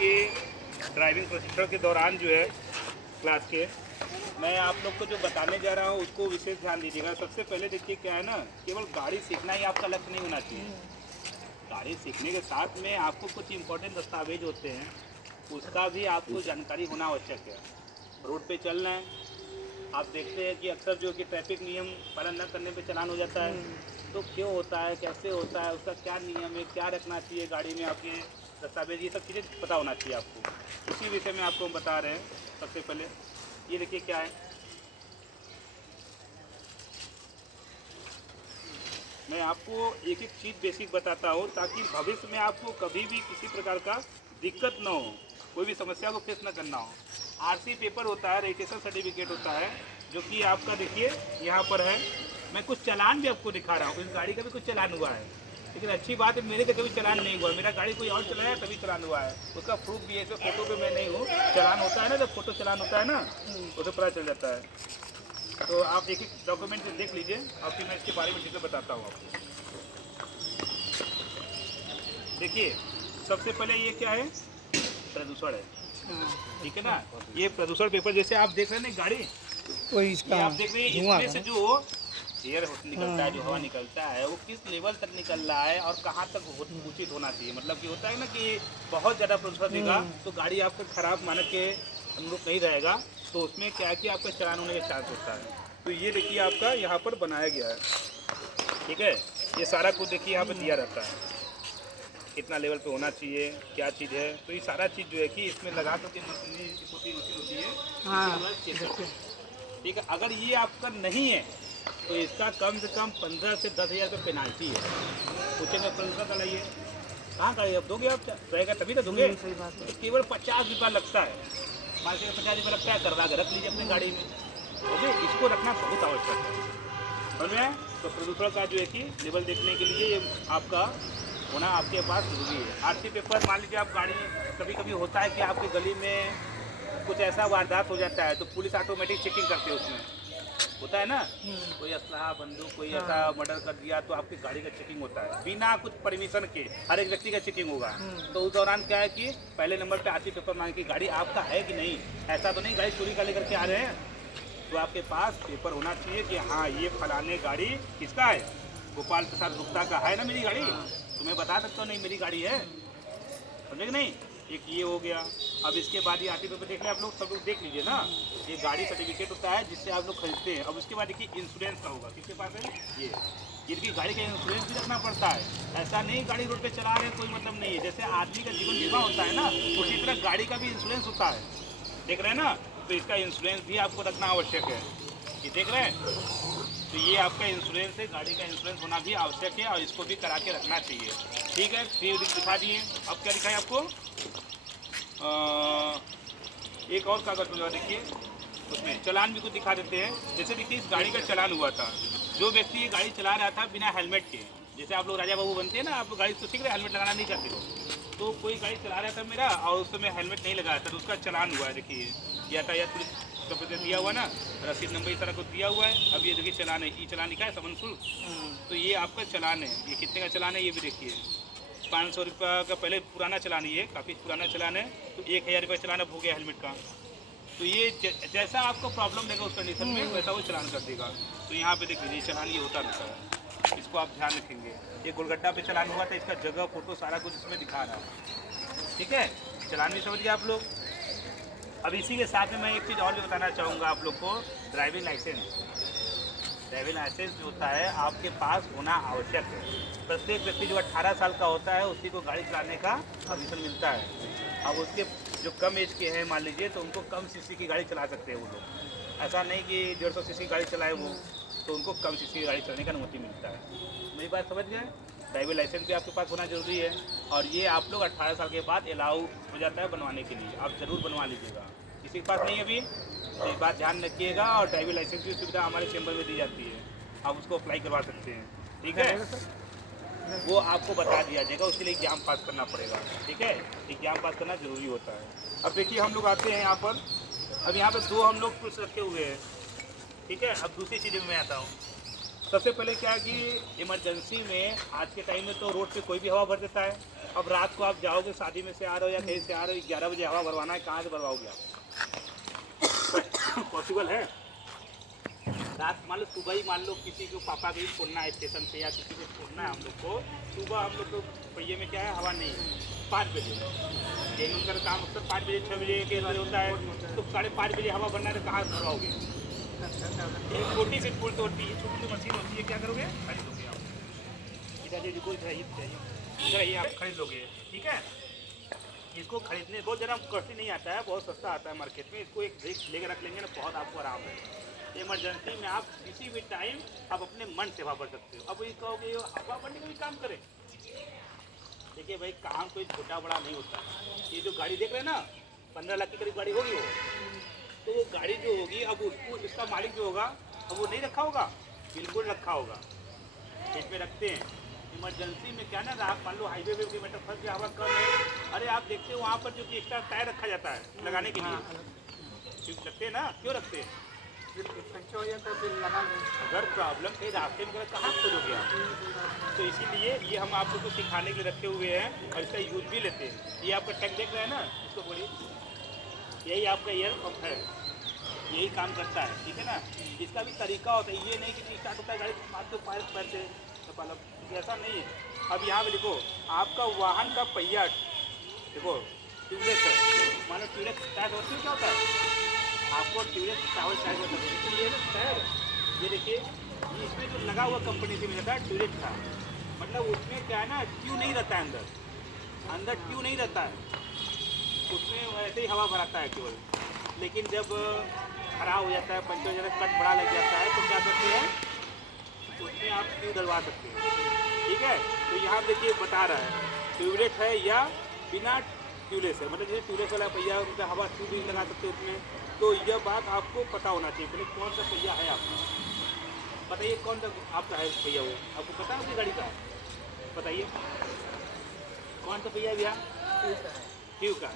आपके ड्राइविंग प्रशिक्षण के दौरान जो है क्लास के, मैं आप लोग को जो बताने जा रहा हूँ उसको विशेष ध्यान दीजिएगा। सबसे पहले देखिए क्या है ना, केवल गाड़ी सीखना ही आपका लक्ष्य नहीं होना चाहिए। गाड़ी सीखने के साथ में आपको कुछ इम्पोर्टेंट दस्तावेज होते हैं, उसका भी आपको जानकारी होना आवश्यक है। रोड पे चलना है, आप देखते हैं कि अक्सर जो कि ट्रैफिक नियम पालन न करने पे चालान हो जाता है। तो क्यों होता है, कैसे होता है, उसका क्या नियम है, क्या रखना चाहिए गाड़ी में, आपके दस्तावेज, ये सब चीज़ें पता होना चाहिए आपको। उसी विषय में आपको हम बता रहे हैं। सबसे पहले ये देखिए क्या है, मैं आपको एक एक चीज़ बेसिक बताता हूँ ताकि भविष्य में आपको कभी भी किसी प्रकार का दिक्कत ना हो, कोई भी समस्या को फेस ना करना हो। आरसी पेपर होता है, रजिस्ट्रेशन सर्टिफिकेट होता है, जो कि आपका देखिए यहाँ पर है। मैं कुछ चालान भी आपको दिखा रहा हूँ, इस गाड़ी का भी कुछ चालान हुआ है, लेकिन अच्छी बात है मेरे का कभी चालान नहीं हुआ। मेरा गाड़ी कोई और चलाया तभी चालान हुआ है, उसका प्रूफ भी है। इसमें फोटो पे मैं नहीं हूँ, चालान होता है ना, जब फोटो चालान होता है ना उसे पता चल जाता है। तो आप एक एक डॉक्यूमेंट देख लीजिए और फिर मैं इसके बारे में चीज़ें बताता हूँ आपको। देखिए सबसे पहले ये क्या है, प्रदूषण है, ठीक है ना। ये प्रदूषण पेपर जैसे आप देख रहे हैं ना गाड़ी, कोई इसका ये आप देख रहे हैं, धुआं इसमें से जो एयर निकलता है, जो हवा निकलता है, वो किस लेवल तक निकल रहा है और कहाँ तक उचित होना चाहिए। मतलब कि होता है ना कि बहुत ज़्यादा प्रदूषण देगा तो गाड़ी आपका खराब मानक के अनुरूप नहीं रहेगा, तो उसमें क्या है कि आपका चलान होने का चांस होता है। तो ये देखिए आपका यहाँ पर बनाया गया है, ठीक है। ये सारा कुछ देखिए यहाँ पर दिया रहता है, कितना लेवल पे होना चाहिए, क्या चीज़ है। तो ये सारा चीज़ जो है कि इसमें लगा करके मशीन होती है, ठीक है। अगर ये आपका नहीं है तो इसका कम से कम 15 से 10,000 रुपये पेनाल्टी है। पूछेंगे प्रिंसिपल का लाइए, कहाँ का अब दोगे, आप रहेगा तभी तो दोगे। तो केवल 50 रुपया लगता है, 50 रुपया लगता है, करवा के रख लीजिए अपनी गाड़ी में। ओके, इसको रखना बहुत आवश्यक है, समझ में। तो प्रदूषण का जो है कि लेवल देखने के लिए ये आपका होना आपके पास जरूरी है। आरसी पेपर, मान लीजिए आप गाड़ी, कभी कभी होता है कि आपकी गली में कुछ ऐसा वारदात हो जाता है तो पुलिस ऑटोमेटिक चेकिंग करती है, उसमें होता है ना, कोई असलाह बंदूक कोई ऐसा मर्डर कर दिया तो आपकी गाड़ी का चेकिंग होता है बिना कुछ परमिशन के, हर एक व्यक्ति का चेकिंग होगा। तो उस दौरान क्या है कि पहले नंबर पे आरसी पेपर मांगे कि गाड़ी आपका है कि नहीं। ऐसा तो नहीं गाड़ी चोरी का लेकर के आ रहे हैं, तो आपके पास पेपर होना चाहिए कि हाँ ये फलाने गाड़ी किसका है, गोपाल प्रसाद गुप्ता का है ना मेरी गाड़ी, तो मैं बता सकता हूँ नहीं मेरी गाड़ी है, समझे कि नहीं। एक ये हो गया। अब इसके बाद ये आरसी पेपर देख लें आप लोग, सब लोग देख लीजिए ना, ये गाड़ी सर्टिफिकेट होता है जिससे आप लोग खरीदते हैं। अब उसके बाद देखिए इंश्योरेंस का होगा, किसके पास है ये देखिए, गाड़ी का इंश्योरेंस भी रखना पड़ता है। ऐसा नहीं गाड़ी रोड पे चला रहे हैं कोई मतलब नहीं है, जैसे आदमी का जीवन बीमा होता है ना, उसी तरह गाड़ी का भी इंश्योरेंस होता है, देख रहे हैं ना। तो इसका इंश्योरेंस भी आपको रखना आवश्यक है, ये देख रहे हैं। तो ये आपका इंश्योरेंस है, गाड़ी का इंश्योरेंस होना भी आवश्यक है और इसको भी करा के रखना चाहिए, ठीक है। फिर दिखा दिए, अब क्या दिखाएं आपको, एक और कागज़ मिला देखिए, उसमें चालान भी कुछ दिखा देते हैं। जैसे देखिए इस गाड़ी का चालान हुआ था, जो व्यक्ति ये गाड़ी चला रहा था बिना हेलमेट के, जैसे आप लोग राजा बाबू बनते हैं ना, आप लोग गाड़ी तो सीख रहे हेलमेट लगाना नहीं चाहते हो, तो कोई गाड़ी चला रहा था मेरा और उस समय हेलमेट नहीं लगाया था, तो उसका चालान हुआ है। देखिए यातायात पुलिस का दिया हुआ ना, रसीद नंबर इस तरह को दिया हुआ है। अब ये देखिए चालान है, ये चालान लिखा है समन शुल्क, तो ये आपका चालान है। ये कितने का चालान है ये भी देखिए, 500 रुपये का पहले पुराना चालान, ये काफ़ी पुराना चालान है, तो 1000 रुपये चालान अब हो गया हेलमेट का। तो ये जैसा आपको प्रॉब्लम देगा उस कंडीशन में वैसा वो चालान कर देगा। तो यहाँ पे देख लीजिए चालान ये होता रहता है, इसको आप ध्यान रखेंगे। ये गोलगड्ढा पे चालान हुआ था, इसका जगह फोटो सारा कुछ इसमें दिखा रहा है, ठीक है। चालान भी समझ गए आप लोग। अब इसी के साथ में मैं एक चीज़ और भी बताना चाहूँगा आप लोग को, ड्राइविंग लाइसेंस। ड्राइविंग लाइसेंस जो होता है आपके पास होना आवश्यक है। प्रत्येक व्यक्ति जो 18 साल का होता है उसी को गाड़ी चलाने का परमिशन मिलता है। अब उसके जो कम एज के हैं मान लीजिए, तो उनको कम सीसी की गाड़ी चला सकते हैं वो लोग। ऐसा नहीं कि 150 सीसी की गाड़ी चलाए वो, तो उनको कम सीसी की गाड़ी चलाने का अनुमति मिलता है। मेरी बात समझ गए। ड्राइविंग लाइसेंस भी आपके पास होना जरूरी है, और ये आप लोग 18 साल के बाद अलाउ हो जाता है बनवाने के लिए, आप ज़रूर बनवा लीजिएगा। किसी के पास नहीं है अभी तो इस बात ध्यान रखिएगा। और ड्राइविंग लाइसेंस की सुविधा हमारे चैम्बर में दी जाती है, आप उसको अप्लाई करवा सकते हैं, ठीक है। वो आपको बता दिया जाएगा, उसके लिए एग्जाम पास करना पड़ेगा, ठीक है। एग्जाम पास करना जरूरी होता है। अब देखिए हम लोग आते हैं यहाँ पर, अब यहाँ पर 2 हम लोग कुछ रखे हुए हैं, ठीक है। अब दूसरी चीज़ में मैं आता हूँ। सबसे पहले क्या है कि इमरजेंसी में आज के टाइम में तो रोड पे कोई भी हवा भर देता है, अब रात को आप जाओगे, शादी में से आ रहे हो या कहीं से आ रहे हो, 11 बजे हवा भरवाना है, कहाँ से भरवाओगे आप? पॉसिबल है? रात मान लो, सुबह ही मान लो किसी को पापा को ही छोड़ना है स्टेशन पे या किसी को छोड़ना है हम लोग को, सुबह हम लोग को पहिए में क्या है, हवा नहीं है, 5 बजे लेकिन उनका काम अक्सर 5 बजे 6 बजे के अंदर होता है, तो 5:30 बजे हवा भरना है तो कहाँ भरवाओगे? एक छोटी सी फुल होती है, छोटी सी मशीन होती है, क्या करोगे? खरीद लोगे आप, इधर चाहिए आप खरीद लोगे, ठीक है। इसको खरीदने बहुत ज़रा कॉस्टली नहीं आता है, बहुत सस्ता आता है मार्केट में। इसको एक रिस्क लेकर रख लेंगे ना, बहुत आपको आराम है। इमरजेंसी में आप किसी भी टाइम आप अपने मन से हवा भर सकते हो। अब ये कहोगे ये हवा भरने का भी काम करें, देखिए भाई काम कोई छोटा बड़ा नहीं होता है। ये जो गाड़ी देख रहे हैं ना, 15 लाख की करीब गाड़ी होगी वो, तो वो गाड़ी जो होगी अब उसको इसका मालिक जो होगा अब वो नहीं रखा होगा, बिल्कुल रखा होगा, पेट में रखते हैं। इमरजेंसी में क्या ना, आप मान लो हाईवे पे किलोमीटर फंस गया, हवा कम है, अरे आप देखते हो वहाँ पर जो कि एक्स्ट्रा टायर रखा जाता है लगाने के लिए, क्यों रखते हैं ना, क्यों रखते हैं? अगर प्रॉब्लम कहीं रास्ते में कहाँ खोलोगे आप, तो इसीलिए ये हम आप लोग को सिखाने के लिए रखे हुए हैं और इसका यूज भी लेते हैं। ये आपका टैंक देख रहे हैं ना, इसको बोलिए, यही आपका एयर पंप है, यही काम करता है, ठीक है ना। इसका भी तरीका होता है, ये नहीं कि स्टार्ट होता है गाड़ी मारते हो पैर से, ऐसा नहीं है। अब यहाँ पे देखो, आपका वाहन का पहिया देखो ट्यूबलेस है, मानो ट्यूबलेस टायर होती है, क्या होता है आपको ट्यूबलेस टावर टायर होता है, तो ये टायर ये देखिए, ये इसमें जो लगा हुआ कंपनी से मिला था ट्यूबलेस था, मतलब उसमें क्या है ना, ट्यूब नहीं रहता है अंदर ट्यूब नहीं रहता है, उसमें वैसे ही हवा भराता है केवल। लेकिन जब खराब हो जाता है, पंचर हो जाता है, कट बड़ा लग जाता है, तो क्या करते हैं उसमें आप ट्यूब डलवा सकते हैं, ठीक है। तो यहाँ देखिए बता रहा है ट्यूबलेस है या बिना ट्यूबलेस है, मतलब जैसे ट्यूबलेस वाला पहिया उसमें हवा ट्यूब भी लगा सकते हैं उसमें। तो यह बात आपको पता होना चाहिए, पहले कौन सा पहिया है आपका, बताइए कौन सा आपका है पहिया, वो आपको पता है उसकी गाड़ी का, बताइए कौन सा पहिया भैया? ट्यूब का।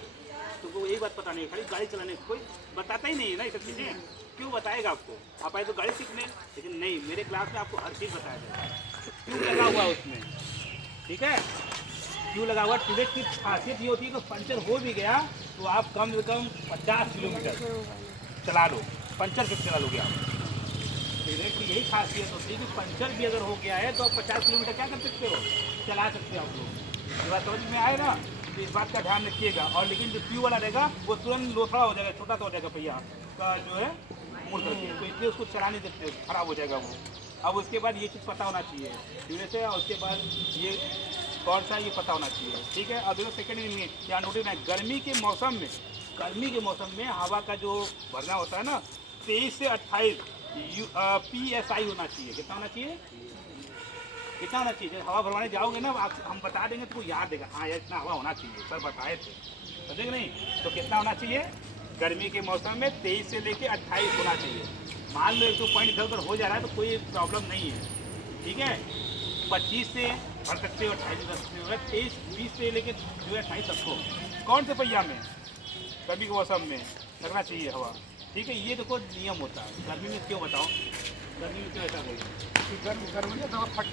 तुमको यही बात पता नहीं, खाली गाड़ी चलाने कोई बताता ही नहीं है ना ये सब चीज़ें, क्यों बताएगा आपको? आप आए तो गाड़ी सीखने, लेकिन नहीं, मेरे क्लास में आपको हर चीज़ बताया जाएगा। ट्यूब लगा हुआ उसमें, ठीक है, ट्यूब लगा हुआ। ट्यूब की खासियत ये होती है कि पंचर हो भी गया तो आप कम से कम 50 किलोमीटर चला लो, पंचर से चला लोगे आप। ट्यूब की यही खासियत होती है कि पंचर भी अगर हो गया है तो आप 50 किलोमीटर क्या कर सकते हो, चला सकते हो आप लोग। ये बात समझ में आए ना, तो इस बात का ध्यान रखिएगा। और लेकिन जो ट्यूब वाला रहेगा वो तुरंत लोथड़ा हो जाएगा, छोटा सा हो जाएगा पहिया का जो है मुड़ करके, तो इसलिए उसको चला नहीं सकते, खराब हो जाएगा वो। अब उसके बाद ये चीज़ पता होना चाहिए ट्यूब से, और उसके बाद ये कौन सा ये पता होना चाहिए, ठीक है। अब देखो सेकेंड में यहाँ नोटिस है, गर्मी के मौसम में हवा का जो भरना होता है ना, 23 से 28 PSI होना चाहिए। कितना होना चाहिए? कितना होना चाहिए? हवा भरवाने जाओगे ना आप, हम बता देंगे तो याद देगा, हाँ यार इतना हवा होना चाहिए, सर बताए थे, समझे नहीं? तो कितना होना चाहिए? गर्मी के मौसम में 23 से लेके 28 होना चाहिए। मान लो 1-2 पॉइंट इधर उधर हो जा रहा है तो कोई प्रॉब्लम नहीं है, ठीक है। 25 से भर सकते हो, 28 भर सकते हो, 23-20 से लेके जो है 28 तक को कौन से पहिया में गर्मी के मौसम में लगना चाहिए हवा, ठीक है। ये देखो नियम होता है। गर्मी में क्यों बताओ, गर्मी में क्यों ऐसा बोलिए? गर्मी में तो फट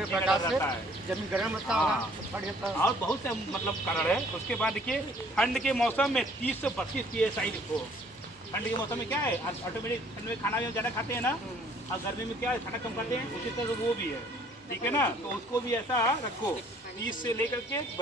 प्रकाश रहता है, जमीन गर्म रहता है, फट जाता है, और बहुत से मतलब कारण है। उसके बाद देखिए ठंड के मौसम में 30 से 32 PSI लिखो। ठंड के मौसम में क्या है, ऑटोमेटिक ठंड में खाना भी ज़्यादा खाते हैं ना, और गर्मी में क्या है खाना कम खाते हैं, उसी तरह वो भी है, ठीक है ना। तो उसको भी ऐसा रखो 30 से लेकर के